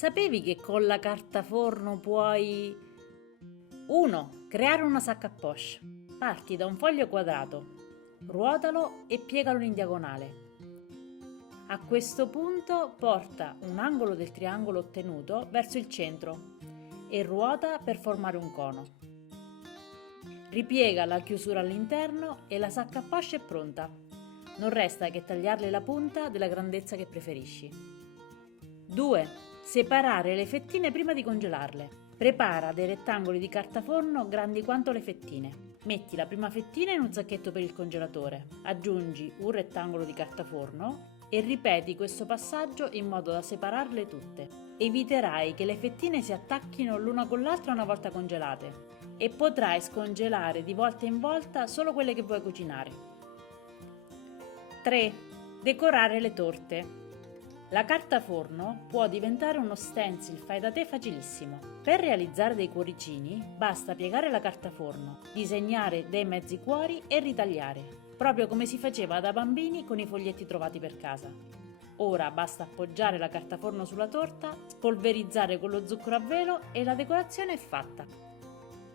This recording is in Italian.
Sapevi che con la carta forno puoi 1. Creare una sacca a poche. Parti da un foglio quadrato, ruotalo e piegalo in diagonale. A questo punto porta un angolo del triangolo ottenuto verso il centro e ruota per formare un cono. Ripiega la chiusura all'interno e la sacca a poche è pronta. Non resta che tagliarle la punta della grandezza che preferisci. 2. Separare le fettine prima di congelarle. Prepara dei rettangoli di carta forno grandi quanto le fettine. Metti la prima fettina in un sacchetto per il congelatore. Aggiungi un rettangolo di carta forno e ripeti questo passaggio in modo da separarle tutte. Eviterai che le fettine si attacchino l'una con l'altra una volta congelate e potrai scongelare di volta in volta solo quelle che vuoi cucinare. 3. Decorare le torte. La carta forno può diventare uno stencil fai da te facilissimo. Per realizzare dei cuoricini basta piegare la carta forno, disegnare dei mezzi cuori e ritagliare, proprio come si faceva da bambini con i foglietti trovati per casa. Ora basta appoggiare la carta forno sulla torta, spolverizzare con lo zucchero a velo e la decorazione è fatta.